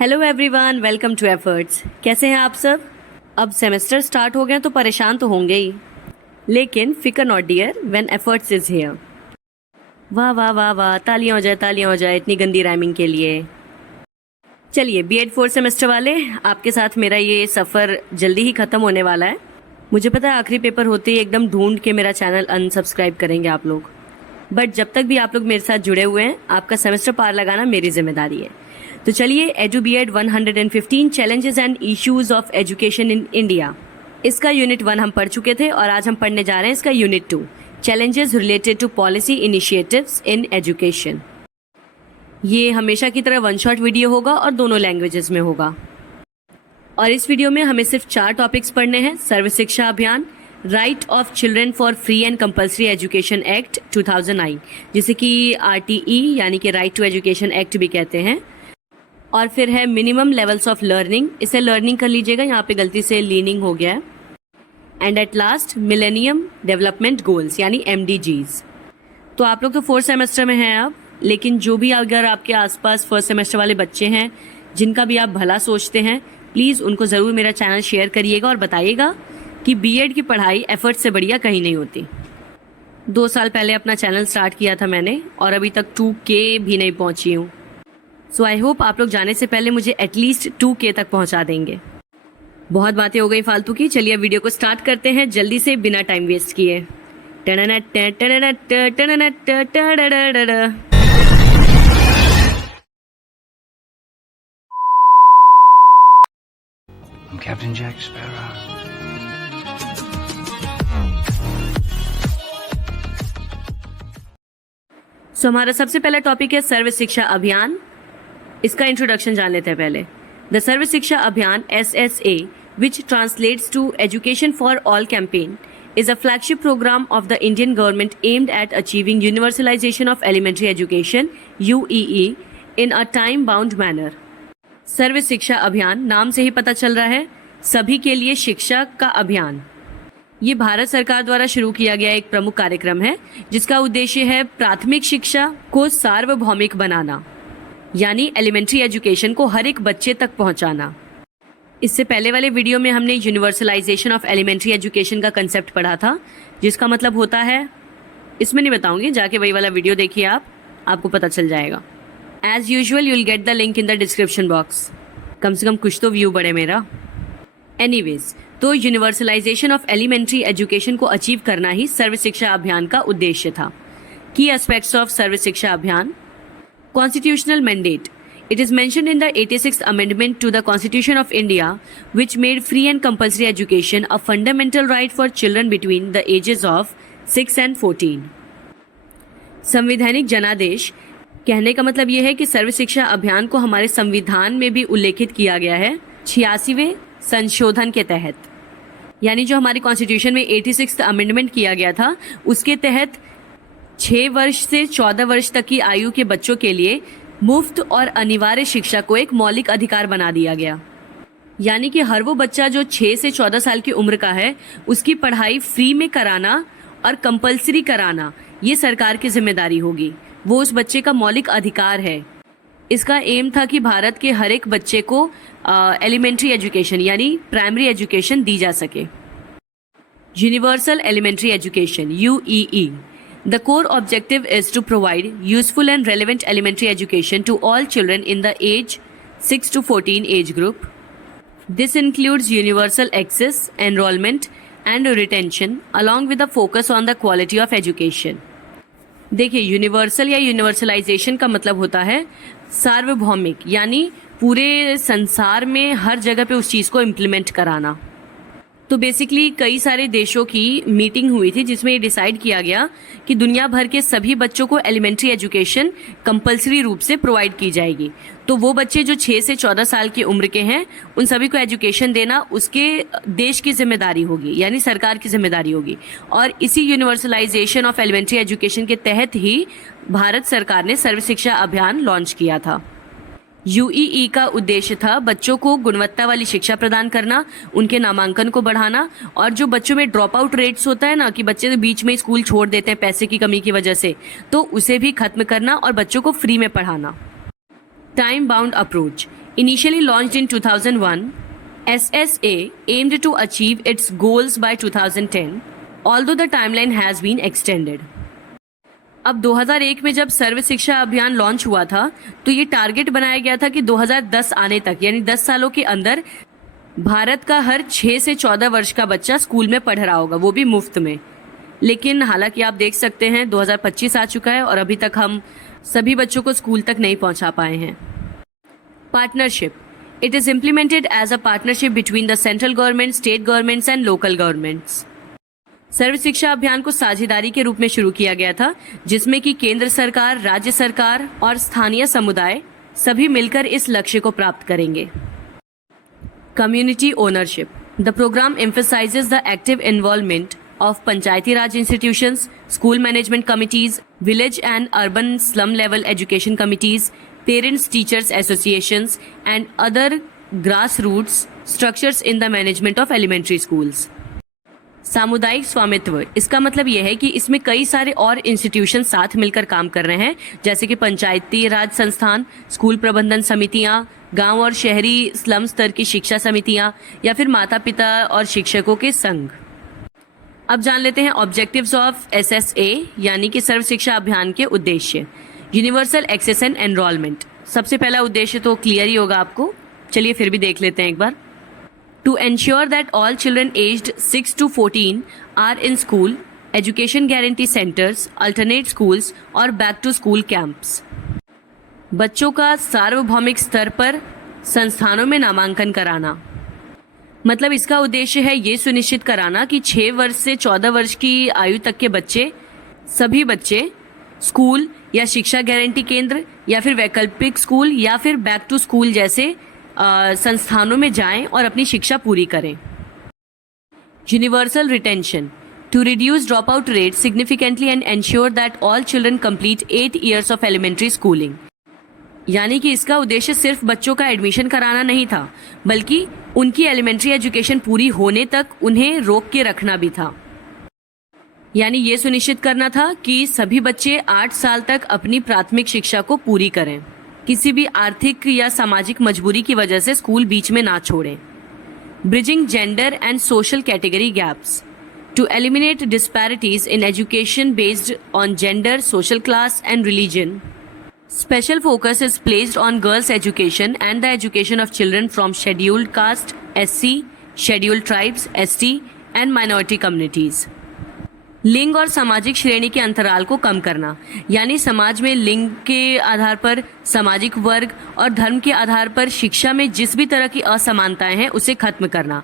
Hello everyone, welcome to efforts. कैसे हैं आप सब? अब सेमेस्टर स्टार्ट हो गए तो परेशान तो होंगे ही, लेकिन फिकर not dear when efforts is here. वाह वाह वाह वाह, तालियां हो जाए इतनी गंदी राइमिंग के लिए। चलिए बीएड फोर्थ सेमेस्टर वाले, आपके साथ मेरा ये सफ़र जल्दी ही ख़त्म होने वाला है। मुझे पता है आखिरी पेपर होते ही एकदम ढूंढ के मेरा चैनल अनसब्सक्राइब करेंगे आप लोग, बट जब तक भी आप लोग मेरे साथ जुड़े हुए हैं, आपका सेमेस्टर पार लगाना मेरी जिम्मेदारी है। तो चलिए, edu BEd 115 challenges and issues of education in India, इसका यूनिट 1 हम पढ़ चुके थे और आज हम पढ़ने जा रहे हैं इसका unit 2, challenges related to policy initiatives in education. ये हमेशा की तरह वन शॉट वीडियो होगा और दोनों लैंग्वेजेस में होगा। और इस वीडियो में हमें सिर्फ 4 टॉपिक्स पढ़ने हैं। सर्व शिक्षा अभियान, right of children for free and compulsory education act 2009, जिसे कि RTE यानी कि राइट टू एजुकेशन एक्ट भी कहते हैं। और फिर है मिनिमम लेवल्स ऑफ लर्निंग, इसे लर्निंग कर लीजिएगा, यहाँ पे गलती से लीनिंग हो गया है। And at last millennium development goals यानी MDGs। तो आप लोग तो 4th सेमेस्टर में हैं अब, लेकिन जो भी अगर आपके आसपास 1st सेमेस्टर वाले बच्चे हैं जिनका भी आप भला सोचते हैं, प्लीज़ उनको ज़रूर मेरा चैनल शेयर करिएगा और बताइएगा कि बीएड की पढ़ाई एफर्ट से बढ़िया कहीं नहीं होती। 2 साल पहले अपना चैनल स्टार्ट किया था मैंने और अभी तक 2K भी नहीं पहुंची हूँ। सो आई होप आप लोग जाने से पहले मुझे एटलीस्ट 2K तक पहुंचा देंगे। बहुत बातें हो गई फालतू की, चलिए वीडियो को स्टार्ट करते हैं जल्दी से बिना टाइम वेस्ट किए। I'm Captain Jack Sparrow. सो हमारा सबसे पहला टॉपिक है सर्व शिक्षा अभियान। इसका इंट्रोडक्शन जान लेते हैं पहले। द सर्व शिक्षा अभियान SSA, which translates to Education for All campaign, is a flagship program of the Indian government aimed at achieving universalization of elementary education UEE in a time-bound manner. सर्व शिक्षा अभियान नाम से ही पता चल रहा है, सभी के लिए शिक्षा का अभियान। ये भारत सरकार द्वारा शुरू किया गया एक प्रमुख कार्यक्रम है जिसका उद्देश्य है प्राथमिक शिक्षा को सार्वभौमिक बनाना, यानी एलिमेंट्री एजुकेशन को हर एक बच्चे तक पहुंचाना। इससे पहले वाले वीडियो में हमने यूनिवर्सलाइजेशन ऑफ एलिमेंट्री एजुकेशन का कंसेप्ट पढ़ा था, जिसका मतलब होता है, इसमें नहीं बताऊंगी, जाके वही वाला वीडियो देखिए आपको पता चल जाएगा। As usual you will get the link in the description box. कम से कम कुछ तो व्यू बढ़े मेरा। एनीवेज, तो यूनिवर्सलाइजेशन ऑफ एलिमेंट्री एजुकेशन को अचीव करना ही सर्व शिक्षा अभियान का उद्देश्य था। की एस्पेक्ट्स ऑफ सर्व शिक्षा अभियान। Constitutional mandate. It is mentioned in the 86th Amendment to the Constitution of India, which made free and compulsory education a fundamental right for children between the ages of 6 and 14. संवैधानिक जनादेश, कहने का मतलब यह है कि सर्व शिक्षा अभियान को हमारे संविधान में भी उल्लेखित किया गया है 86वें संशोधन के तहत। यानी जो हमारी कॉन्स्टिट्यूशन में 86th अमेंडमेंट किया गया था, उसके तहत 6 वर्ष से 14 वर्ष तक की आयु के बच्चों के लिए मुफ्त और अनिवार्य शिक्षा को एक मौलिक अधिकार बना दिया गया। यानी कि हर वो बच्चा जो 6 से 14 साल की उम्र का है, उसकी पढ़ाई फ्री में कराना और कंपलसरी कराना ये सरकार की जिम्मेदारी होगी। वो उस बच्चे का मौलिक अधिकार है। इसका एम था कि भारत के हर एक बच्चे को एलिमेंट्री एजुकेशन यानी प्राइमरी एजुकेशन दी जा सके। Universal elementary education UEE. The core objective is to provide useful and relevant elementary education to all children in the age 6 to 14 age group. This includes universal access, enrollment and retention along with a focus on the quality of education. देखिए, universal या universalization का मतलब होता है सार्वभौमिक, यानी पूरे संसार में हर जगह पे उस चीज़ को इम्प्लीमेंट कराना। तो बेसिकली कई सारे देशों की मीटिंग हुई थी जिसमें ये डिसाइड किया गया कि दुनिया भर के सभी बच्चों को एलिमेंट्री एजुकेशन कंपलसरी रूप से प्रोवाइड की जाएगी। तो वो बच्चे जो 6 से 14 साल की उम्र के हैं, उन सभी को एजुकेशन देना उसके देश की जिम्मेदारी होगी, यानी सरकार की जिम्मेदारी होगी। और इसी यूनिवर्सलाइजेशन ऑफ एलिमेंट्री एजुकेशन के तहत ही भारत सरकार ने सर्व शिक्षा अभियान लॉन्च किया था। UEE का उद्देश्य था बच्चों को गुणवत्ता वाली शिक्षा प्रदान करना, उनके नामांकन को बढ़ाना, और जो बच्चों में ड्रॉप आउट रेट्स होता है ना, कि बच्चे बीच में स्कूल छोड़ देते हैं पैसे की कमी की वजह से, तो उसे भी खत्म करना और बच्चों को फ्री में पढ़ाना। Time bound approach. Initially launched in 2001, SSA aimed to achieve its goals by 2010, although the timeline has been extended. अब 2001 में जब सर्व शिक्षा अभियान लॉन्च हुआ था तो ये टारगेट बनाया गया था कि 2010 आने तक यानी 10 सालों के अंदर भारत का हर 6 से 14 वर्ष का बच्चा स्कूल में पढ़ रहा होगा, वो भी मुफ्त में। लेकिन हालांकि आप देख सकते हैं 2025 आ चुका है और अभी तक हम सभी बच्चों को स्कूल तक नहीं पहुंचा पाए हैं। Partnership, it is implemented as a partnership between the central government, state governments and local governments. Sarva Shiksha Abhiyan को साझेदारी के रूप में शुरू किया गया था, जिसमें कि केंद्र सरकार, राज्य सरकार और स्थानीय समुदाय सभी मिलकर इस लक्ष्य को प्राप्त करेंगे। Community ownership, the program emphasizes the active involvement of Panchayati Raj institutions, school management committees, village and urban slum level education committees, parents teachers associations and other grassroots structures in the management of elementary schools. सामुदायिक स्वामित्व, इसका मतलब यह है कि इसमें कई सारे और इंस्टीट्यूशन साथ मिलकर काम कर रहे हैं, जैसे कि पंचायती राज संस्थान, स्कूल प्रबंधन समितियां, गांव और शहरी स्लम स्तर की शिक्षा समितियां या फिर माता पिता और शिक्षकों के संघ। अब जान लेते हैं ऑब्जेक्टिव्स ऑफ SSA यानी कि सर्व शिक्षा अभियान के उद्देश्य। यूनिवर्सल एक्सेस एंड एनरोलमेंट, सबसे पहला उद्देश्य तो क्लियर ही होगा आपको, चलिए फिर भी देख लेते हैं एक बार। To ensure that all children aged 6 to 14 are in school, education guarantee centers, alternate schools और back to school camps. बच्चों का सार्वभौमिक स्तर पर संस्थानों में नामांकन कराना, मतलब इसका उद्देश्य है ये सुनिश्चित कराना कि 6 वर्ष से 14 वर्ष की आयु तक के बच्चे, सभी बच्चे स्कूल या शिक्षा गारंटी केंद्र या फिर वैकल्पिक स्कूल या फिर बैक टू स्कूल जैसे संस्थानों में जाएं और अपनी शिक्षा पूरी करें। Universal retention, to reduce drop out rate significantly and ensure that all children complete 8 years of elementary schooling, यानी कि इसका उद्देश्य सिर्फ बच्चों का एडमिशन कराना नहीं था, बल्कि उनकी एलिमेंट्री एजुकेशन पूरी होने तक उन्हें रोक के रखना भी था। यानी ये सुनिश्चित करना था कि सभी बच्चे 8 साल तक अपनी प्राथमिक शिक्षा को पूरी करें, किसी भी आर्थिक या सामाजिक मजबूरी की वजह से स्कूल बीच में ना छोड़ें। Bridging gender and social category gaps, to eliminate disparities in education based on gender, social class and religion. Special focus is placed on girls' education and the education of children from scheduled caste, SC, scheduled tribes, ST and minority communities. लिंग और सामाजिक श्रेणी के अंतराल को कम करना, यानी समाज में लिंग के आधार पर, सामाजिक वर्ग और धर्म के आधार पर शिक्षा में जिस भी तरह की असमानताएं हैं उसे खत्म करना।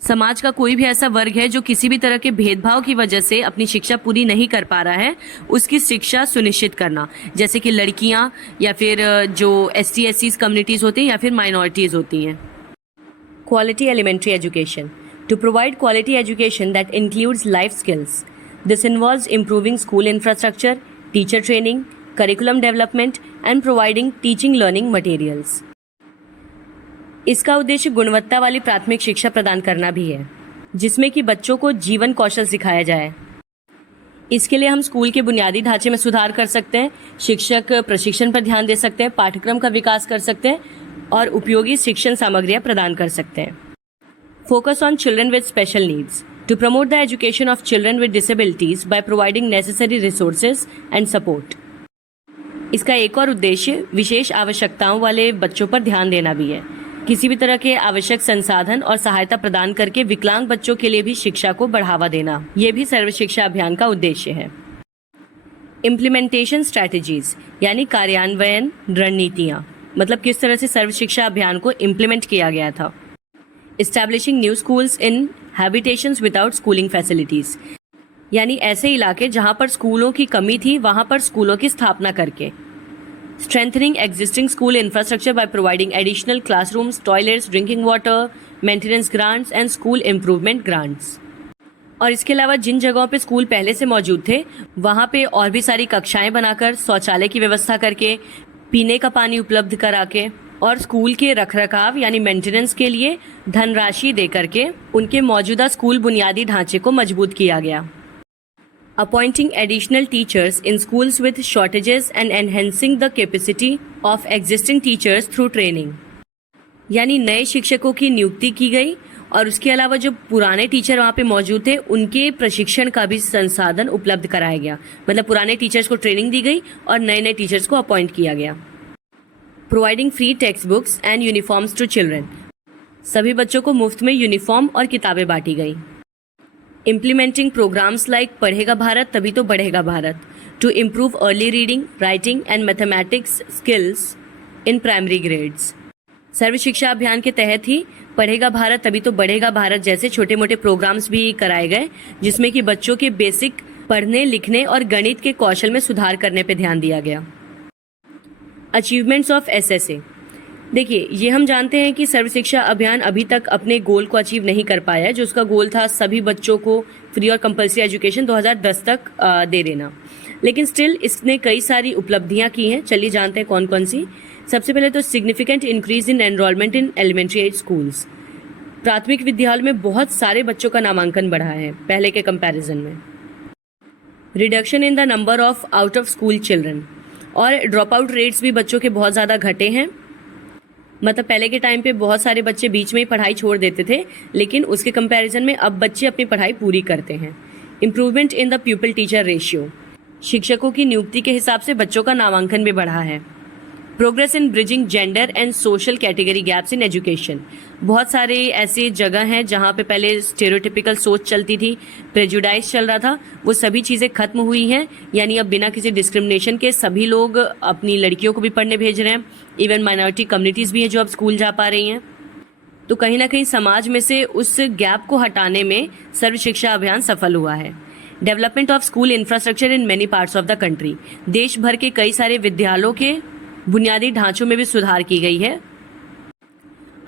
समाज का कोई भी ऐसा वर्ग है जो किसी भी तरह के भेदभाव की वजह से अपनी शिक्षा पूरी नहीं कर पा रहा है, उसकी शिक्षा सुनिश्चित करना, जैसे कि लड़कियां या फिर जो ST SC कम्युनिटीज होती हैं या फिर माइनॉरिटीज होती हैं। Quality elementary education, to provide quality education that includes life skills. This involves improving school infrastructure, teacher training, curriculum development and providing teaching learning materials. इसका उद्देश्य गुणवत्ता वाली प्राथमिक शिक्षा प्रदान करना भी है, जिसमें कि बच्चों को जीवन कौशल सिखाया जाए। इसके लिए हम स्कूल के बुनियादी ढांचे में सुधार कर सकते हैं, शिक्षक प्रशिक्षण पर ध्यान दे सकते हैं, पाठ्यक्रम का विकास कर सकते हैं और उपयोगी शिक्षण सामग्रियां प्रदान कर सकते हैं। Focus on children with special needs, to promote the education of children with disabilities by providing necessary resources and support. इसका एक और उद्देश्य विशेष आवश्यकताओं वाले बच्चों पर ध्यान देना भी है, किसी भी तरह के आवश्यक संसाधन और सहायता प्रदान करके विकलांग बच्चों के लिए भी शिक्षा को बढ़ावा देना, ये भी सर्व शिक्षा अभियान का उद्देश्य है। इम्प्लीमेंटेशन स्ट्रैटेजीज, यानी कार्यान्वयन रणनीतियां, मतलब किस तरह से सर्व शिक्षा अभियान को इम्प्लीमेंट किया गया था। Establishing new schools in habitations without schooling facilities, यानी ऐसे इलाके जहां पर स्कूलों की कमी थी वहां पर स्कूलों की स्थापना करके। Strengthening existing school infrastructure by providing additional classrooms, toilets, drinking water, maintenance grants and school improvement grants. और इसके अलावा जिन जगहों पे स्कूल पहले से मौजूद थे वहाँ पे और भी सारी कक्षाएं बनाकर, शौचालय की व्यवस्था करके, पीने का पानी उपलब्ध करा के और स्कूल के रखरखाव यानी मेंटेनेंस के लिए धनराशि दे करके उनके मौजूदा स्कूल बुनियादी ढांचे को मजबूत किया गया। Appointing additional teachers in schools with shortages and enhancing the capacity of existing teachers through training. यानी नए शिक्षकों की नियुक्ति की गई और उसके अलावा जो पुराने टीचर वहाँ पे मौजूद थे उनके प्रशिक्षण का भी संसाधन उपलब्ध कराया गया। मतलब पुराने टीचर्स को ट्रेनिंग दी गई और नए नए टीचर्स को अपॉइंट किया गया। Providing free textbooks and uniforms to children, सभी बच्चों को मुफ्त में यूनिफॉर्म और किताबें बांटी गई। इम्प्लीमेंटिंग प्रोग्राम्स लाइक पढ़ेगा भारत तभी तो बढ़ेगा Bharat to improve early reading, writing and mathematics skills in primary grades. Sarva Shiksha Abhiyan के तहत ही पढ़ेगा भारत तभी तो बढ़ेगा भारत जैसे छोटे मोटे प्रोग्राम्स भी कराए गए, जिसमें कि बच्चों के बेसिक पढ़ने लिखने और गणित के कौशल में सुधार करने पर ध्यान दिया गया। अचीवमेंट्स ऑफ एसएसए, देखिए ये हम जानते हैं कि सर्व शिक्षा अभियान अभी तक अपने गोल को अचीव नहीं कर पाया है, जो उसका गोल था सभी बच्चों को फ्री और कंपल्सरी एजुकेशन 2010 तक दे देना, लेकिन स्टिल इसने कई सारी उपलब्धियां की हैं। चलिए जानते हैं कौन कौन सी। सबसे पहले तो significant increase in enrolment in elementary age schools, प्राथमिक विद्यालय में बहुत सारे बच्चों का नामांकन बढ़ा है पहले के कंपैरिजन में। Reduction in the number of out of school children, और ड्रॉप आउट रेट्स भी बच्चों के बहुत ज़्यादा घटे हैं। मतलब पहले के टाइम पे बहुत सारे बच्चे बीच में ही पढ़ाई छोड़ देते थे, लेकिन उसके कंपैरिजन में अब बच्चे अपनी पढ़ाई पूरी करते हैं। Improvement in the प्यूपिल teacher ratio, शिक्षकों की नियुक्ति के हिसाब से बच्चों का नामांकन भी बढ़ा है। Progress in bridging gender and social category gaps in education, बहुत सारे ऐसे जगह हैं जहाँ पे पहले स्टेरियोटिपिकल सोच चलती थी, प्रेजुडाइज चल रहा था, वो सभी चीज़ें खत्म हुई हैं। यानी अब बिना किसी डिस्क्रिमिनेशन के सभी लोग अपनी लड़कियों को भी पढ़ने भेज रहे हैं। इवन माइनॉरिटी कम्युनिटीज़ भी हैं जो अब स्कूल जा पा रही हैं। तो कहीं ना कहीं समाज में से उस गैप को हटाने में सर्व शिक्षा अभियान सफल हुआ है। Development of school infrastructure in many parts of the country, देश भर के कई सारे विद्यालयों के बुनियादी ढांचों में भी सुधार की गई है।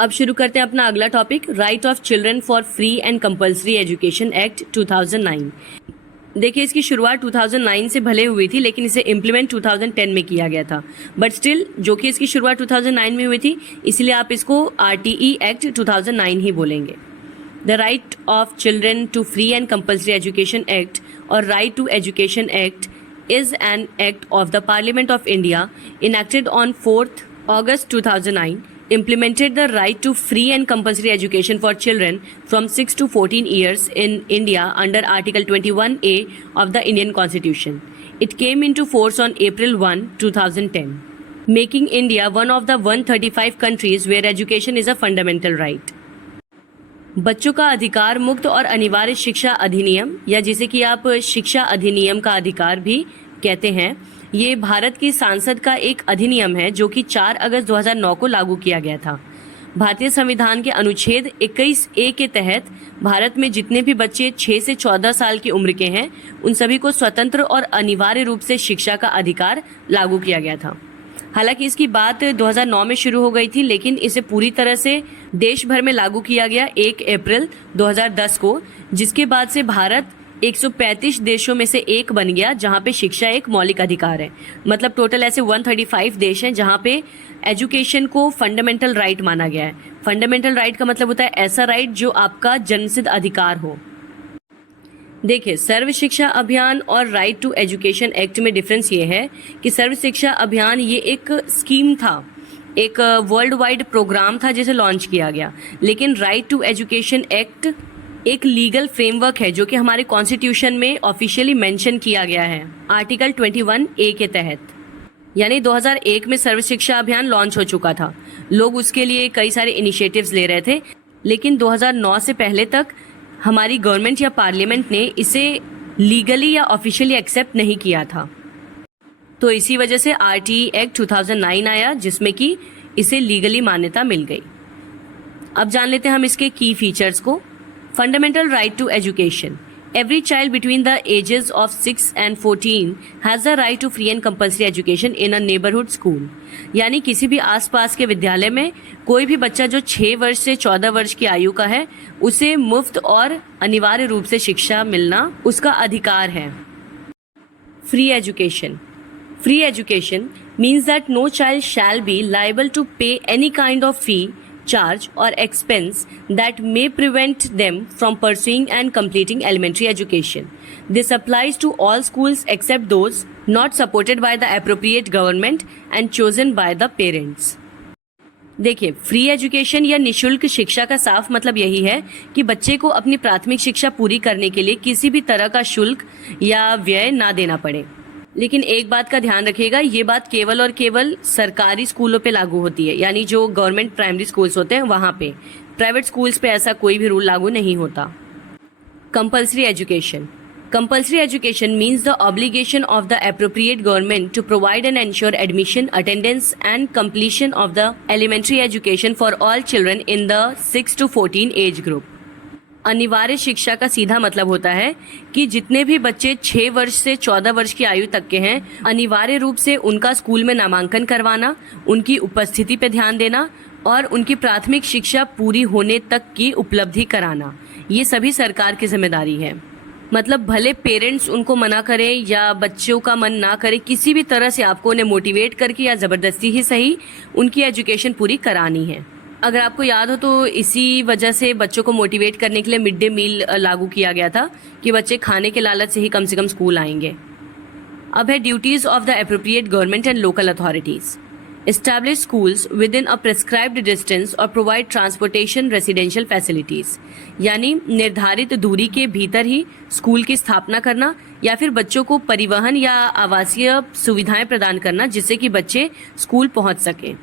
अब शुरू करते हैं अपना अगला topic, right of children for free and compulsory education act 2009। देखिए इसकी शुरुआत 2009 से भले हुई थी, लेकिन इसे इम्प्लीमेंट 2010 में किया गया था, बट स्टिल जो कि इसकी शुरुआत 2009 में हुई थी, इसलिए आप इसको RTE एक्ट 2009 ही बोलेंगे। The right of children to free and compulsory education act और right to education act is an act of the Parliament of India enacted on 4th August 2009, implemented the right to free and compulsory education for children from 6 to 14 years in India under Article 21A of the Indian Constitution. It came into force on April 1, 2010, making India one of the 135 countries where education is a fundamental right. बच्चों का अधिकार मुक्त और अनिवार्य शिक्षा अधिनियम, या जिसे कि आप शिक्षा अधिनियम का अधिकार भी कहते हैं, ये भारत की संसद का एक अधिनियम है जो कि 4 अगस्त 2009 को लागू किया गया था। भारतीय संविधान के अनुच्छेद 21A के तहत भारत में जितने भी बच्चे 6 से 14 साल की उम्र के हैं, उन सभी को स्वतंत्र और अनिवार्य रूप से शिक्षा का अधिकार लागू किया गया था। हालांकि इसकी बात 2009 में शुरू हो गई थी, लेकिन इसे पूरी तरह से देश भर में लागू किया गया 1 अप्रैल 2010 को, जिसके बाद से भारत 135 देशों में से एक बन गया जहां पे शिक्षा एक मौलिक अधिकार है। मतलब टोटल ऐसे 135 देश हैं जहां पे एजुकेशन को फंडामेंटल राइट माना गया है। फंडामेंटल राइट का मतलब होता है ऐसा राइट जो आपका जन्मसिद्ध अधिकार हो। देखिए, सर्व शिक्षा अभियान और राइट टू एजुकेशन एक्ट में डिफरेंस ये है कि सर्व शिक्षा अभियान ये एक स्कीम था, एक वर्ल्ड वाइड प्रोग्राम था जिसे लॉन्च किया गया, लेकिन राइट टू एजुकेशन एक्ट एक लीगल फ्रेमवर्क है जो कि हमारे कॉन्स्टिट्यूशन में ऑफिशियली मेंशन किया गया है आर्टिकल 21A के तहत। यानी 2001 में सर्व शिक्षा अभियान लॉन्च हो चुका था, लोग उसके लिए कई सारे इनिशिएटिव्स ले रहे थे, लेकिन 2009 से पहले तक हमारी गवर्नमेंट या पार्लियामेंट ने इसे लीगली या ऑफिशियली एक्सेप्ट नहीं किया था। तो इसी वजह से RTE एक्ट 2009 आया जिसमें कि इसे लीगली मान्यता मिल गई। अब जान लेते हैं हम इसके की फीचर्स को। Fundamental right to education, every child between the ages of 6 and 14 has the right to free and compulsory education in a neighbourhood school. यानी किसी भी आसपास के विद्यालय में कोई भी बच्चा जो 6 वर्ष से 14 वर्ष की आयु का है, उसे मुफ्त और अनिवार्य रूप से शिक्षा मिलना उसका अधिकार है। Free education, free education means that no child shall be liable to pay any kind of fee, charge or expense that may prevent them from pursuing and completing elementary education. This applies to all schools except those not supported by the appropriate government and chosen by the parents. देखिए, free education या निशुल्क शिक्षा का साफ मतलब यही है कि बच्चे को अपनी प्राथमिक शिक्षा पूरी करने के लिए किसी भी तरह का शुल्क या व्यय ना देना पड़े। लेकिन एक बात का ध्यान रखिएगा, ये बात केवल और केवल सरकारी स्कूलों पे लागू होती है, यानी जो गवर्नमेंट प्राइमरी स्कूल्स होते हैं वहां पे। प्राइवेट स्कूल्स पे ऐसा कोई भी रूल लागू नहीं होता। Compulsory education. Compulsory education means the obligation of the appropriate government to provide and ensure admission, attendance and completion of the elementary education for all children in the 6 to 14 age group. अनिवार्य शिक्षा का सीधा मतलब होता है कि जितने भी बच्चे 6 वर्ष से 14 वर्ष की आयु तक के हैं, अनिवार्य रूप से उनका स्कूल में नामांकन करवाना, उनकी उपस्थिति पर ध्यान देना और उनकी प्राथमिक शिक्षा पूरी होने तक की उपलब्धि कराना, ये सभी सरकार की जिम्मेदारी है। मतलब भले पेरेंट्स उनको मना करें या बच्चों का मन ना करे, किसी भी तरह से आपको उन्हें मोटिवेट करके या ज़बरदस्ती ही सही उनकी एजुकेशन पूरी करानी है। अगर आपको याद हो तो इसी वजह से बच्चों को मोटिवेट करने के लिए मिड डे मील लागू किया गया था कि बच्चे खाने के लालच से ही कम से कम स्कूल आएंगे। अब है duties of the appropriate government and local authorities. Establish schools within a prescribed distance or provide transportation residential facilities. यानी निर्धारित दूरी के भीतर ही स्कूल की स्थापना करना या फिर बच्चों को परिवहन या आवासीय सुविधाएं प्रदान करना जिससे कि बच्चे स्कूल पहुंच सकें.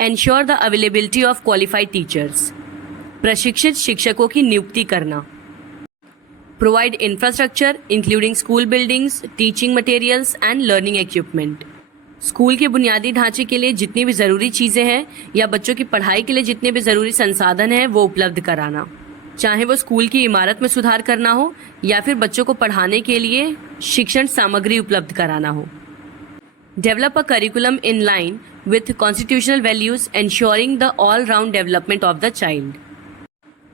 Ensure the availability of qualified teachers. प्रशिक्षित शिक्षकों की नियुक्ति करना. Provide infrastructure including school buildings, teaching materials and learning equipment. School के बुनियादी ढांचे के लिए जितनी भी ज़रूरी चीज़ें हैं या बच्चों की पढ़ाई के लिए जितने भी ज़रूरी संसाधन हैं वो उपलब्ध कराना, चाहे वो स्कूल की इमारत में सुधार करना हो या फिर बच्चों को पढ़ाने के लिए शिक्षण सामग्री उपलब्ध कराना हो. Develop a curriculum in line with constitutional values ensuring the all round development of the child.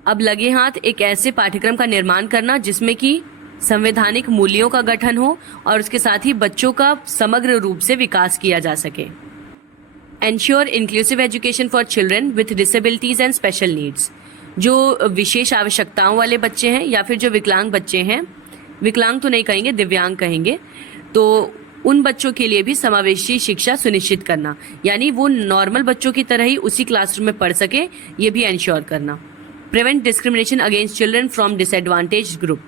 अब लगे हाथ एक ऐसे पाठ्यक्रम का निर्माण करना जिसमें कि संवैधानिक मूल्यों का गठन हो और उसके साथ ही बच्चों का समग्र रूप से विकास किया जा सके. Ensure inclusive education for children with disabilities and special needs. जो विशेष आवश्यकताओं वाले बच्चे हैं या फिर जो विकलांग बच्चे हैं, विकलांग तो नहीं कहेंगे, दिव्यांग कहेंगे, तो उन बच्चों के लिए भी समावेशी शिक्षा सुनिश्चित करना, यानी वो नॉर्मल बच्चों की तरह ही उसी क्लासरूम में पढ़ सके, ये भी एंश्योर करना. Prevent discrimination against children from disadvantage group.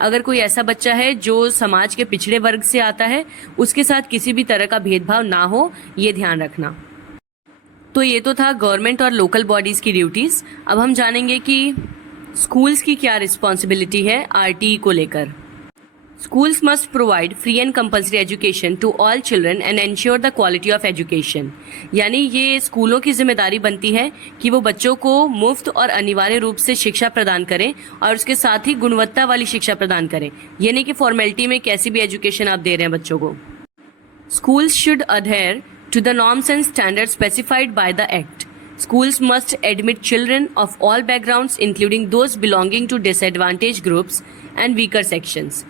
अगर कोई ऐसा बच्चा है जो समाज के पिछड़े वर्ग से आता है, उसके साथ किसी भी तरह का भेदभाव ना हो, ये ध्यान रखना. तो ये तो था गवर्नमेंट और लोकल बॉडीज की ड्यूटीज. अब हम जानेंगे कि स्कूल्स की क्या रिस्पॉन्सिबिलिटी है आरटीई को लेकर. Schools must provide free and compulsory education to all children and ensure the quality of education. यानी ये स्कूलों की जिम्मेदारी बनती है कि वो बच्चों को मुफ्त और अनिवार्य रूप से शिक्षा प्रदान करें और उसके साथ ही गुणवत्ता वाली शिक्षा प्रदान करें. ये नहीं कि फॉर्मेलिटी में कैसी भी एजुकेशन आप दे रहे हैं बच्चों को. Schools should adhere to the norms and standards specified by the Act. Schools must admit children of all backgrounds including those belonging to disadvantaged groups and weaker sections.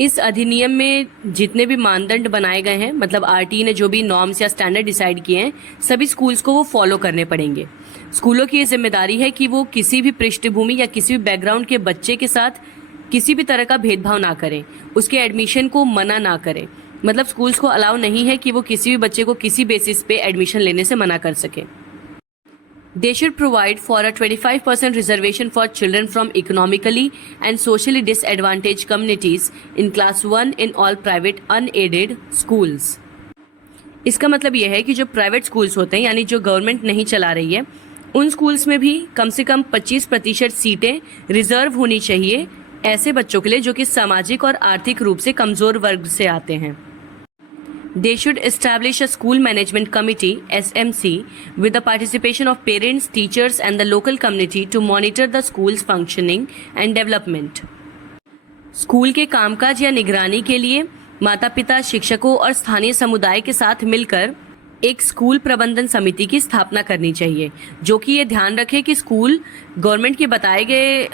इस अधिनियम में जितने भी मानदंड बनाए गए हैं, मतलब आरटीई ने जो भी नॉर्म्स या स्टैंडर्ड डिसाइड किए हैं, सभी स्कूल्स को वो फॉलो करने पड़ेंगे. स्कूलों की ये जिम्मेदारी है कि वो किसी भी पृष्ठभूमि या किसी भी बैकग्राउंड के बच्चे के साथ किसी भी तरह का भेदभाव ना करें, उसके एडमिशन को मना ना करें. मतलब स्कूल्स को अलाउ नहीं है कि वो किसी भी बच्चे को किसी बेसिस पे एडमिशन लेने से मना कर सके. They should provide for a 25% reservation for children from economically and socially disadvantaged communities in class 1 in all private unaided schools. इसका मतलब यह है कि जो प्राइवेट स्कूल्स होते हैं, यानी जो गवर्नमेंट नहीं चला रही है, उन स्कूल्स में भी कम से कम 25% सीटें रिजर्व होनी चाहिए ऐसे बच्चों के लिए जो कि सामाजिक और आर्थिक रूप से कमजोर वर्ग से आते हैं. They should establish a school management committee (SMC) with the participation of parents, teachers and the local community to monitor the school's functioning and development. School के कामकाज या निगरानी के लिए माता पिता, शिक्षकों और स्थानीय समुदाय के साथ मिलकर एक स्कूल प्रबंधन समिति की स्थापना करनी चाहिए, जो कि ये ध्यान रखे कि स्कूल गवर्नमेंट के बताए गए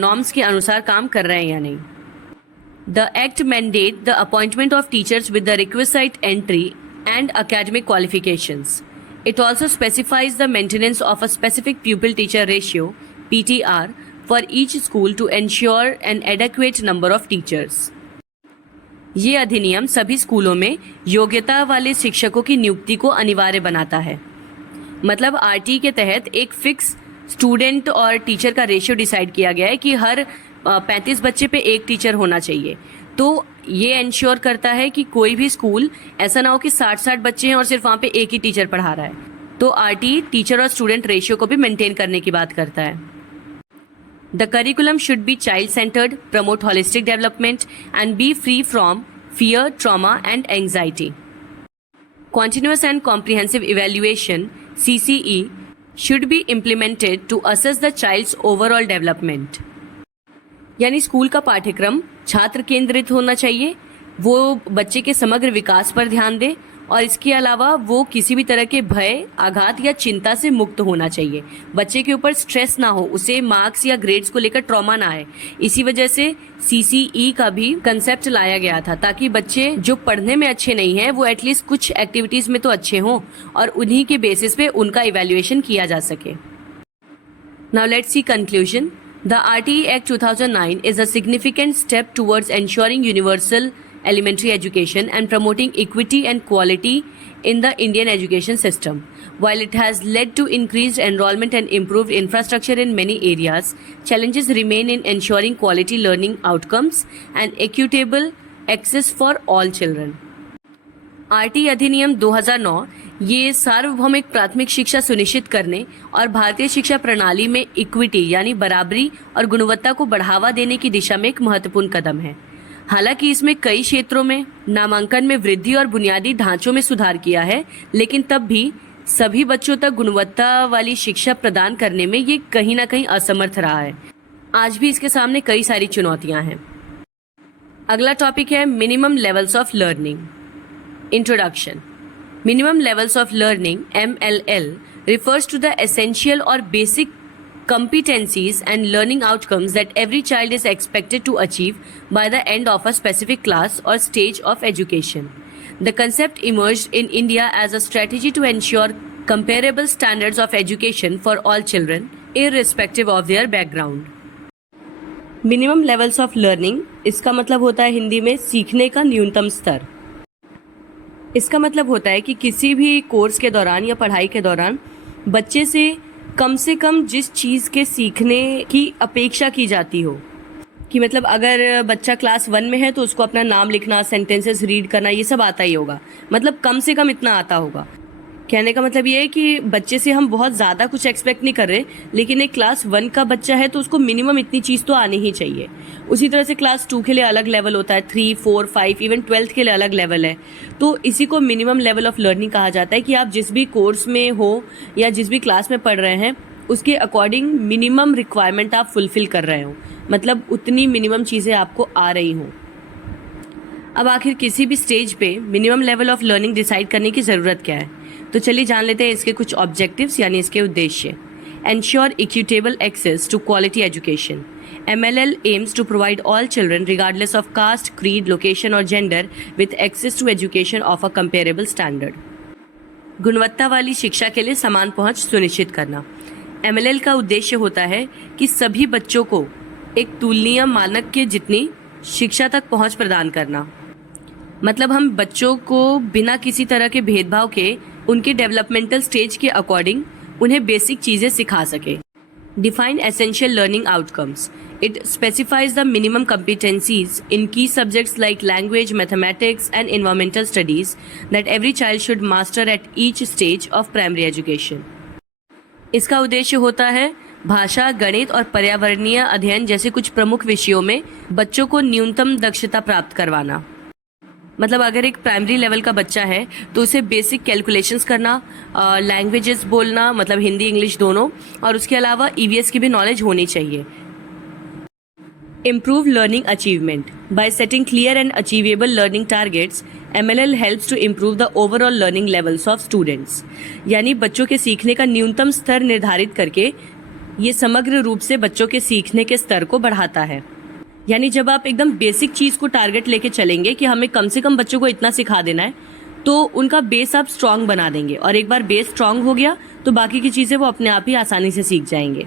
नॉर्म्स के अनुसार काम कर रहे हैं या नहीं. The Act mandate the appointment of teachers with the requisite entry and academic qualifications. It also specifies the maintenance of a specific pupil-teacher ratio (PTR) for each school to ensure an adequate number of teachers. ये अधिनियम सभी स्कूलों में योग्यता वाले शिक्षकों की नियुक्ति को अनिवार्य बनाता है. मतलब आरटी के तहत एक फिक्स स्टूडेंट और टीचर का रेशियो डिसाइड किया गया है कि हर 35 बच्चे पे एक टीचर होना चाहिए। तो ये इंश्योर करता है कि कोई भी स्कूल ऐसा ना हो कि 60-60 बच्चे हैं और सिर्फ वहाँ पे एक ही टीचर पढ़ा रहा है। तो आरटी टीचर और स्टूडेंट रेशियो को भी मेंटेन करने की बात करता है। The curriculum should be child centred, promote holistic development and B free from fear, trauma, and anxiety. Continuous and comprehensive evaluation (CCE) should be implemented to assess the child's overall development. यानी school का पाठ्यक्रम छात्र केंद्रित होना चाहिए, वो बच्चे के समग्र विकास पर ध्यान दे और इसके अलावा वो किसी भी तरह के भय, आघात या चिंता से मुक्त होना चाहिए। बच्चे के ऊपर स्ट्रेस ना हो, उसे मार्क्स या ग्रेड्स को लेकर ट्रॉमा ना आए। इसी वजह से सीसीई का भी कंसेप्ट लाया गया था ताकि बच्चे जो पढ़ने में अच्छे नहीं हैं वो एटलीस्ट कुछ एक्टिविटीज में तो अच्छे हों और उन्हीं के बेसिस पे उनका इवैल्यूएशन किया जा सके। Now let's see conclusion. The RTE Act 2009 is a significant step towards ensuring universal elementary education and promoting equity and quality in the Indian education system. While it has led to increased enrollment and improved infrastructure in many areas, challenges remain in ensuring quality learning outcomes and equitable access for all children. RT अधिनियम 2009 ये सार्वभौमिक प्राथमिक शिक्षा सुनिश्चित करने और भारतीय शिक्षा प्रणाली में इक्विटी यानी बराबरी और गुणवत्ता को बढ़ावा देने की दिशा में एक महत्वपूर्ण कदम है। हालांकि इसमें कई क्षेत्रों में नामांकन में वृद्धि और बुनियादी ढांचों में सुधार किया है, लेकिन तब भी सभी बच्चों तक गुणवत्ता वाली शिक्षा प्रदान करने में ये कहीं ना कहीं असमर्थ रहा है। आज भी इसके सामने कई सारी चुनौतियां हैं। अगला टॉपिक है minimum levels of learning. Introduction. Minimum levels of learning (MLL) refers to the essential or basic competencies and learning outcomes that every child is expected to achieve by the end of a specific class or stage of education. The concept emerged in India as a strategy to ensure comparable standards of education for all children, irrespective of their background. Minimum levels of learning इसका मतलब होता है हिंदी में सीखने का न्यूनतम स्तर। इसका मतलब होता है कि किसी भी कोर्स के दौरान या पढ़ाई के दौरान बच्चे से कम जिस चीज़ के सीखने की अपेक्षा की जाती हो, कि मतलब अगर बच्चा क्लास 1 में है तो उसको अपना नाम लिखना, सेंटेंसेस रीड करना, ये सब आता ही होगा। मतलब कम से कम इतना आता होगा। कहने का मतलब ये है कि बच्चे से हम बहुत ज़्यादा कुछ एक्सपेक्ट नहीं कर रहे, लेकिन एक क्लास 1 का बच्चा है तो उसको मिनिमम इतनी चीज़ तो आनी ही चाहिए। उसी तरह से क्लास 2 के लिए अलग लेवल होता है, 3, 4, 5, इवन 12th के लिए अलग लेवल है। तो इसी को मिनिमम लेवल ऑफ लर्निंग कहा जाता है कि आप जिस भी कोर्स में हो या जिस भी क्लास में पढ़ रहे हैं उसके अकॉर्डिंग मिनिमम रिक्वायरमेंट आप फुलफिल कर रहे हो, मतलब उतनी मिनिमम चीज़ें आपको आ रही हों। अब आखिर किसी भी स्टेज पे minimum level of learning decide करने की ज़रूरत क्या है, तो चलिए जान लेते हैं इसके कुछ ऑब्जेक्टिव्स यानी इसके उद्देश्य। Ensure equitable access to quality education. MLL aims to provide all children, regardless of caste, creed, location or gender, with access to education of a comparable standard. गुणवत्ता वाली शिक्षा के लिए समान पहुंच सुनिश्चित करना। MLL का उद्देश्य होता है कि सभी बच्चों को एक तुलनीय मानक के जितनी शिक्षा तक पहुंच प्रदान करना। मतलब हम बच्चों को बिना किसी तरह के भेदभाव के उनके डेवलपमेंटल स्टेज के अकॉर्डिंग उन्हें बेसिक चीज़ें सिखा सके। Define essential learning outcomes. It specifies the minimum competencies in key subjects like language, mathematics, and environmental studies that every child should master at each stage of primary education. इसका उद्देश्य होता है भाषा, गणित और पर्यावरणीय अध्ययन जैसे कुछ प्रमुख विषयों में बच्चों को न्यूनतम दक्षता प्राप्त करवाना। मतलब अगर एक प्राइमरी लेवल का बच्चा है तो उसे बेसिक कैलकुलेशंस करना, लैंग्वेजेस बोलना मतलब हिंदी इंग्लिश दोनों, और उसके अलावा EVS की भी नॉलेज होनी चाहिए। Improve learning achievement. By setting clear and achievable learning targets, MLL helps to improve the overall learning levels of students. यानी बच्चों के सीखने का न्यूनतम स्तर निर्धारित करके ये समग्र रूप से बच्चों के सीखने के स्तर को बढ़ाता है। यानी जब आप एकदम बेसिक चीज़ को टारगेट लेके चलेंगे कि हमें कम से कम बच्चों को इतना सिखा देना है, तो उनका बेस आप स्ट्रांग बना देंगे, और एक बार बेस स्ट्रांग हो गया तो बाकी की चीज़ें वो अपने आप ही आसानी से सीख जाएंगे।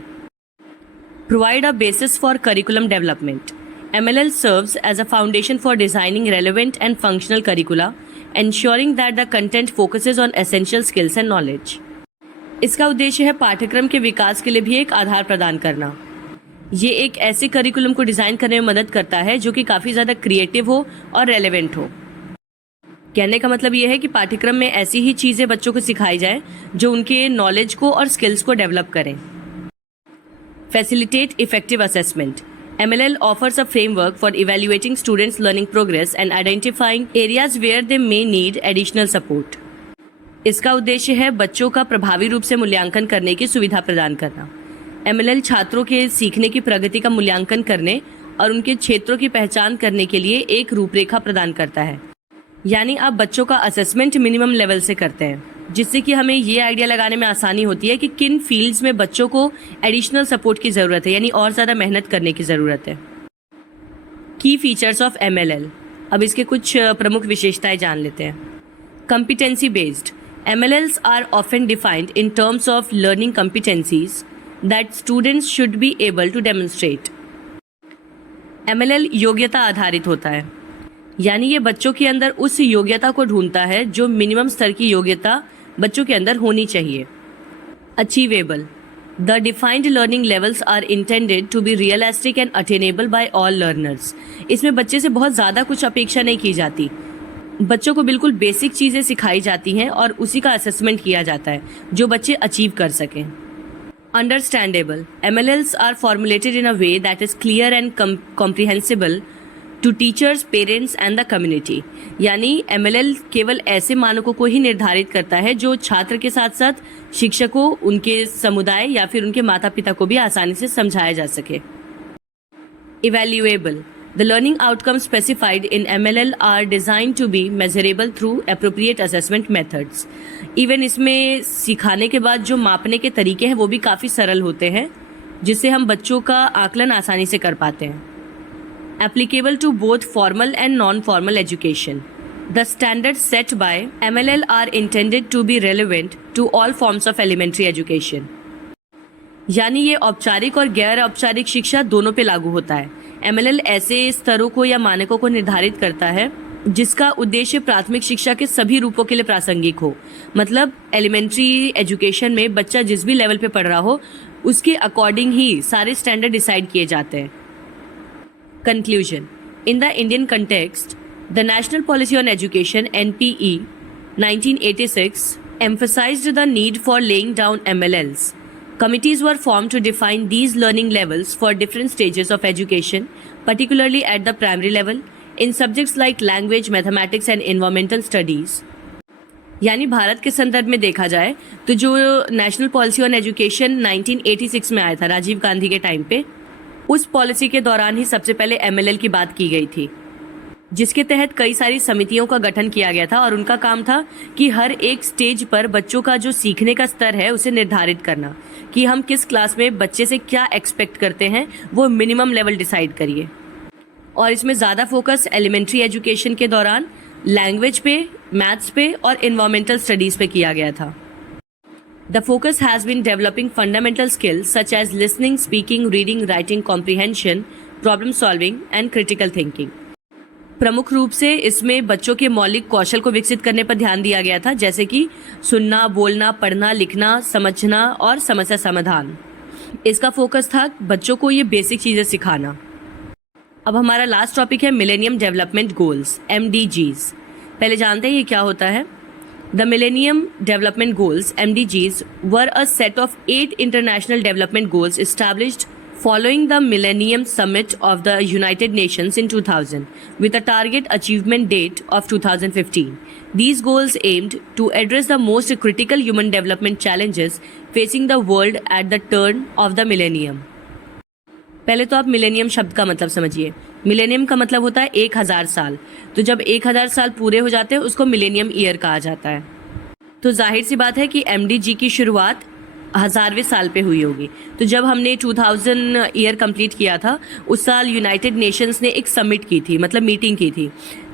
Provide a basis for curriculum development. MLL serves as a foundation for designing relevant and functional curricula, ensuring that the content focuses on essential skills and knowledge. इसका उद्देश्य है पाठ्यक्रम के विकास के लिए भी एक आधार प्रदान करना। ये एक ऐसे करिकुलम को डिज़ाइन करने में मदद करता है जो कि काफ़ी ज़्यादा क्रिएटिव हो और रेलेवेंट हो। कहने का मतलब ये है कि पाठ्यक्रम में ऐसी ही चीज़ें बच्चों को सिखाई जाए जो उनके नॉलेज को और स्किल्स को डेवलप करें। Facilitate effective assessment. MLL offers a framework for evaluating students' learning progress and identifying areas where they may need additional support. इसका उद्देश्य है बच्चों का प्रभावी रूप से मूल्यांकन करने की सुविधा प्रदान करना। MLL छात्रों के सीखने की प्रगति का मूल्यांकन करने और उनके क्षेत्रों की पहचान करने के लिए एक रूपरेखा प्रदान करता है। यानी आप बच्चों का असेसमेंट मिनिमम लेवल से करते हैं, जिससे कि हमें ये आइडिया लगाने में आसानी होती है कि किन फील्ड्स में बच्चों को एडिशनल सपोर्ट की ज़रूरत है, यानी और ज़्यादा मेहनत करने की ज़रूरत है। की फीचर्स ऑफ MLL। अब इसके कुछ प्रमुख विशेषताएं जान लेते हैं। Competency based. MLLs are often defined in terms of learning competencies that students should be able to demonstrate. MLL योग्यता आधारित होता है, यानी ये बच्चों के अंदर उस योग्यता को ढूंढता है जो मिनिमम स्तर की योग्यता बच्चों के अंदर होनी चाहिए। Achievable. The defined learning levels are intended to be realistic and attainable by all learners. इसमें बच्चे से बहुत ज़्यादा कुछ अपेक्षा नहीं की जाती, बच्चों को बिल्कुल बेसिक चीज़ें सिखाई जाती हैं और उसी का असेसमेंट किया जाता है जो बच्चे अचीव कर सकें। Understandable. MLLs are formulated in a way that is clear and comprehensible to teachers, parents and the community. यानी MLL केवल ऐसे मानकों को ही निर्धारित करता है जो छात्र के साथ साथ शिक्षकों, उनके समुदाय या फिर उनके माता पिता को भी आसानी से समझाया जा सके। इवैल्यूएबल। The learning outcomes specified in MLL are designed to be measurable through appropriate assessment methods. Even इसमें सिखाने के बाद जो मापने के तरीके हैं वो भी काफ़ी सरल होते हैं, जिससे हम बच्चों का आकलन आसानी से कर पाते हैं। Applicable to both formal and non-formal education. The standards set by MLL are intended to be relevant to all forms of elementary education. यानी ये औपचारिक और गैर औपचारिक शिक्षा दोनों पे लागू होता है। MLL ऐसे स्तरों को या मानकों को निर्धारित करता है जिसका उद्देश्य प्राथमिक शिक्षा के सभी रूपों के लिए प्रासंगिक हो। मतलब एलिमेंट्री एजुकेशन में बच्चा जिस भी लेवल पे पढ़ रहा हो उसके अकॉर्डिंग ही सारे स्टैंडर्ड डिसाइड किए जाते हैं। Conclusion. In the Indian context, the national policy on education NPE 1986 emphasized the need for laying down MLLs. Committees were formed to define these learning levels for different stages of education, particularly at the primary level, in subjects like language, mathematics and environmental studies. यानी भारत के संदर्भ में देखा जाए तो जो national policy on education 1986 में आया था राजीव गांधी के टाइम पे, उस पॉलिसी के दौरान ही सबसे पहले MLL की बात की गई थी, जिसके तहत कई सारी समितियों का गठन किया गया था और उनका काम था कि हर एक स्टेज पर बच्चों का जो सीखने का स्तर है उसे निर्धारित करना कि हम किस क्लास में बच्चे से क्या एक्सपेक्ट करते हैं, वो मिनिमम लेवल डिसाइड करिए। और इसमें ज़्यादा फोकस एलिमेंट्री एजुकेशन के दौरान लैंग्वेज पे, मैथ्स पे और इन्वायरमेंटल स्टडीज़ पे किया गया था। The focus has been developing fundamental skills such as listening, speaking, reading, writing, comprehension, problem solving and critical thinking. प्रमुख रूप से इसमें बच्चों के मौलिक कौशल को विकसित करने पर ध्यान दिया गया था, जैसे कि सुनना, बोलना, पढ़ना, लिखना, समझना और समस्या समाधान। इसका फोकस था बच्चों को ये बेसिक चीज़ें सिखाना। अब हमारा लास्ट टॉपिक है मिलेनियम डेवलपमेंट गोल्स, MDGs। पहले जानते हैं ये क्या होता है। The millennium development goals, MDGs, were a set of 8 international development goals established following the Millennium Summit of the United Nations in 2000, with a target achievement date of 2015. These goals aimed to address the most critical human development challenges facing the world at the turn of the millennium. पहले तो आप millennium शब्द का मतलब समझिए। Millennium का मतलब होता है 1000 साल। तो जब 1000 साल पूरे हो जाते हैं उसको मिलेनियम ईयर कहा जाता है। तो जाहिर सी बात है कि MDG की शुरुआत 1000वें साल पे हुई होगी। तो जब हमने 2000 ईयर कंप्लीट किया था उस साल यूनाइटेड नेशंस ने एक समिट की थी, मतलब मीटिंग की थी।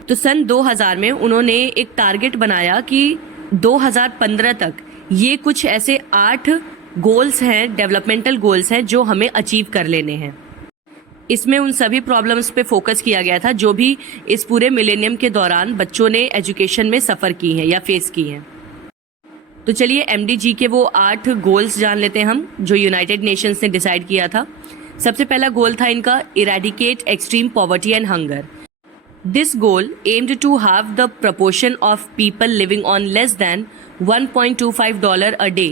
तो सन 2000 में उन्होंने एक टारगेट बनाया कि 2015 तक ये कुछ ऐसे 8 गोल्स हैं, डेवलपमेंटल गोल्स हैं जो हमें अचीव कर लेने हैं। इसमें उन सभी प्रॉब्लम्स पे फोकस किया गया था जो भी इस पूरे मिलेनियम के दौरान बच्चों ने एजुकेशन में सफ़र की हैं या फेस की हैं। तो चलिए MDG के वो 8 गोल्स जान लेते हैं हम, जो यूनाइटेड नेशंस ने डिसाइड किया था। सबसे पहला गोल था इनका eradicate extreme poverty and hunger. This goal aimed to half the proportion of people living on less than $1.25 a day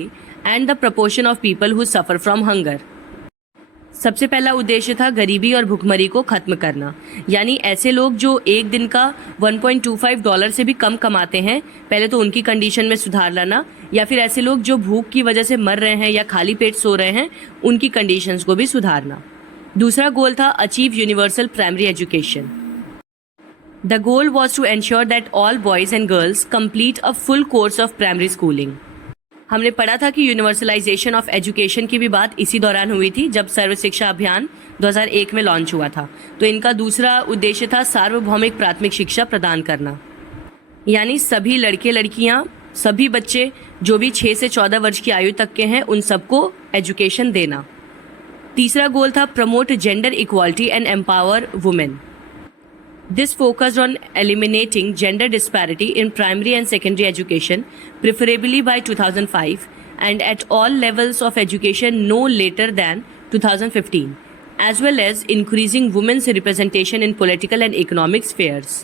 and the proportion of people who suffer from hunger. सबसे पहला उद्देश्य था गरीबी और भुखमरी को खत्म करना, यानी ऐसे लोग जो एक दिन का $1.25 से भी कम कमाते हैं, पहले तो उनकी कंडीशन में सुधार लाना, या फिर ऐसे लोग जो भूख की वजह से मर रहे हैं या खाली पेट सो रहे हैं, उनकी कंडीशंस को भी सुधारना। दूसरा गोल था achieve universal primary education. The goal was to ensure that all boys and girls complete a full course of primary schooling. हमने पढ़ा था कि यूनिवर्सलाइजेशन ऑफ एजुकेशन की भी बात इसी दौरान हुई थी, जब सर्व शिक्षा अभियान 2001 में लॉन्च हुआ था। तो इनका दूसरा उद्देश्य था सार्वभौमिक प्राथमिक शिक्षा प्रदान करना, यानी सभी लड़के लड़कियां, सभी बच्चे जो भी 6 से 14 वर्ष की आयु तक के हैं, उन सबको एजुकेशन देना। तीसरा गोल था promote gender equality and empower women. This focused on eliminating gender disparity in primary and secondary education, preferably by 2005, and at all levels of education no later than 2015, as well as increasing women's representation in political and economic spheres.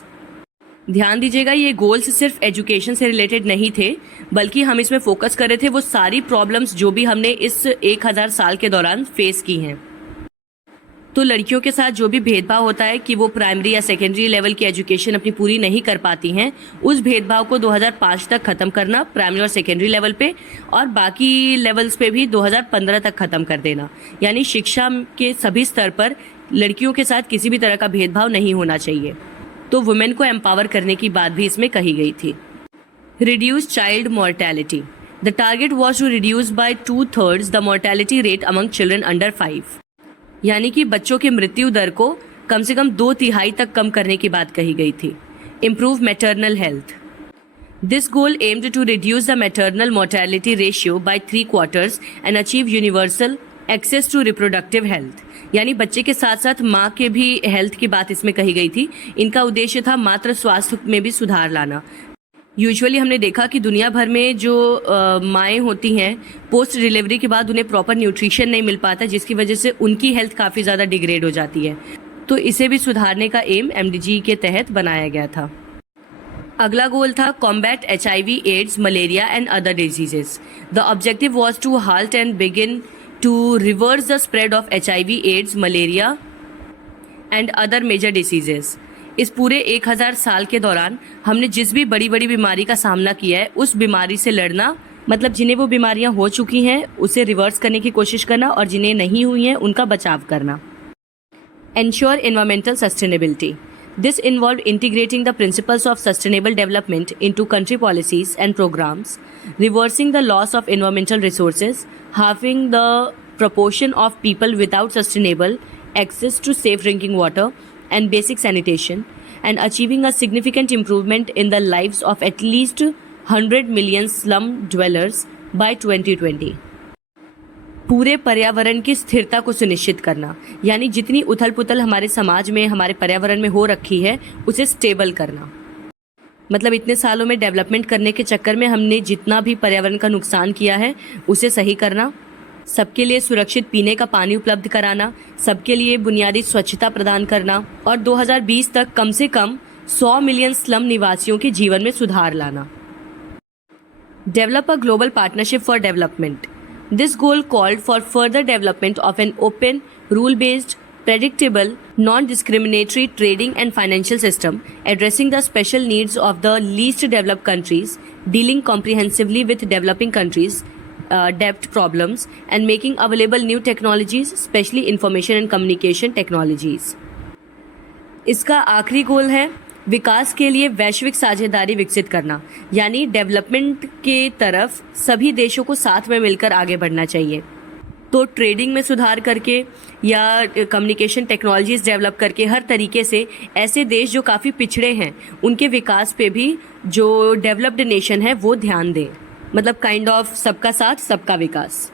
ध्यान दीजिएगा, ये goals सिर्फ education से related नहीं थे, बल्कि हम इसमें फोकस कर रहे थे वो सारी प्रॉब्लम्स जो भी हमने इस 1000 साल के दौरान फेस की हैं। तो लड़कियों के साथ जो भी भेदभाव होता है कि वो प्राइमरी या सेकेंडरी लेवल की एजुकेशन अपनी पूरी नहीं कर पाती हैं, उस भेदभाव को 2005 तक ख़त्म करना प्राइमरी और सेकेंडरी लेवल पे, और बाकी लेवल्स पे भी 2015 तक ख़त्म कर देना। यानी शिक्षा के सभी स्तर पर लड़कियों के साथ किसी भी तरह का भेदभाव नहीं होना चाहिए। तो वुमेन को एम्पावर करने की बात भी इसमें कही गई थी। Reduce child mortality. The target was to reduce by 2/3 the mortality rate among children under 5, यानी कि बच्चों की मृत्यु दर को कम से कम 2/3 तक कम करने की बात कही गई थी। Improve maternal health. This goal aimed to reduce the maternal mortality ratio by 3/4 and achieve universal access to reproductive health, यानी बच्चे के साथ साथ माँ के भी हेल्थ की बात इसमें कही गई थी। इनका उद्देश्य था मातृ स्वास्थ्य में भी सुधार लाना। यूजुअली हमने देखा कि दुनिया भर में जो माएँ होती हैं, पोस्ट डिलीवरी के बाद उन्हें प्रॉपर न्यूट्रिशन नहीं मिल पाता, जिसकी वजह से उनकी हेल्थ काफ़ी ज़्यादा डिग्रेड हो जाती है। तो इसे भी सुधारने का एम MDG के तहत बनाया गया था। अगला गोल था combat HIV, AIDS, malaria and other diseases. The objective was to halt and begin to reverse the spread of HIV, AIDS, malaria and other major diseases. इस पूरे 1000 साल के दौरान हमने जिस भी बड़ी बड़ी बीमारी का सामना किया है, उस बीमारी से लड़ना, मतलब जिन्हें वो बीमारियां हो चुकी हैं उसे रिवर्स करने की कोशिश करना, और जिन्हें नहीं हुई हैं उनका बचाव करना। Ensure environmental sustainability. This involve integrating the principles of sustainable development into country policies and programs, reversing the loss of environmental resources, halving the proportion of people without sustainable access to safe drinking water and basic sanitation, and achieving a significant improvement in the lives of at least 100 million slum dwellers by 2020. पूरे पर्यावरण की स्थिरता को सुनिश्चित करना, यानी जितनी उथल पुथल हमारे समाज में, हमारे पर्यावरण में हो रखी है, उसे स्टेबल करना। मतलब इतने सालों में डेवलपमेंट करने के चक्कर में हमने जितना भी पर्यावरण का नुकसान किया है उसे सही करना, सबके लिए सुरक्षित पीने का पानी उपलब्ध कराना, सबके लिए बुनियादी स्वच्छता प्रदान करना, और 2020 तक कम से कम 100 मिलियन स्लम निवासियों के जीवन में सुधार लाना। Develop a global partnership for development. This goal called for further development of an open, rule based, predictable, non-discriminatory trading and financial system, addressing the special needs of the least developed countries, dealing comprehensively with developing countries' debt problems, and making available new technologies, especially information and communication technologies. इसका आखिरी गोल है विकास के लिए वैश्विक साझेदारी विकसित करना, यानी डेवलपमेंट के तरफ सभी देशों को साथ में मिलकर आगे बढ़ना चाहिए। तो ट्रेडिंग में सुधार करके या कम्युनिकेशन टेक्नोलॉजीज डेवलप करके हर तरीके से ऐसे देश जो काफ़ी पिछड़े हैं उनके विकास पे भी जो डेवलप्ड नेशन है वो ध्यान दें। मतलब काइंड ऑफ सबका साथ सबका विकास।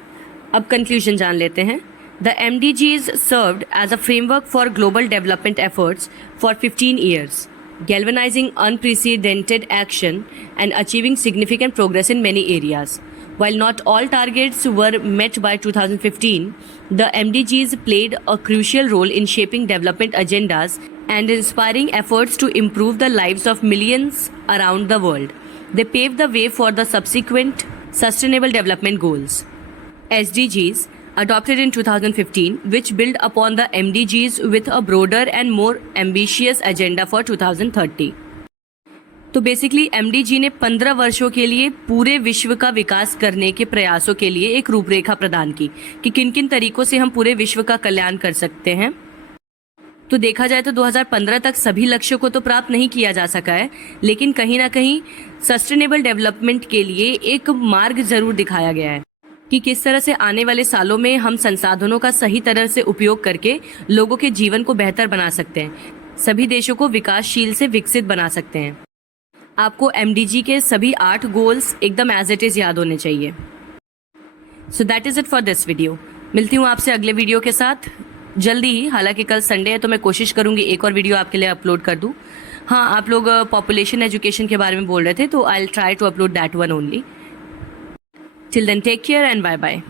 अब कंक्लूजन जान लेते हैं। The MDGs served as a framework for global development efforts for 15 years, galvanizing unprecedented action and achieving significant progress in many areas. While not all targets were met by 2015, the MDGs played a crucial role in shaping development agendas and inspiring efforts to improve the lives of millions around the world. They paved the way for the subsequent Sustainable Development Goals, SDGs, adopted in 2015, which build upon the MDGs with a broader and more ambitious agenda for 2030. तो basically MDG ने 15 वर्षों के लिए पूरे विश्व का विकास करने के प्रयासों के लिए एक रूपरेखा प्रदान की कि किन किन तरीकों से हम पूरे विश्व का कल्याण कर सकते हैं। तो देखा जाए तो 2015 तक सभी लक्ष्यों को तो प्राप्त नहीं किया जा सका है, लेकिन कहीं ना कहीं सस्टेनेबल डेवलपमेंट के लिए एक मार्ग जरूर दिखाया गया है कि किस तरह से आने वाले सालों में हम संसाधनों का सही तरह से उपयोग करके लोगों के जीवन को बेहतर बना सकते हैं, सभी देशों को विकासशील से विकसित बना सकते हैं। आपको एमडीजी के सभी 8 गोल्स एकदम एज इट इज याद होने चाहिए। So that is it for this video. मिलती हूँ आपसे अगले वीडियो के साथ जल्दी ही। हालांकि कल संडे है तो मैं कोशिश करूंगी एक और वीडियो आपके लिए अपलोड कर दूं। हाँ, आप लोग पॉपुलेशन एजुकेशन के बारे में बोल रहे थे तो I will try to upload that one only. Till then take care and bye bye.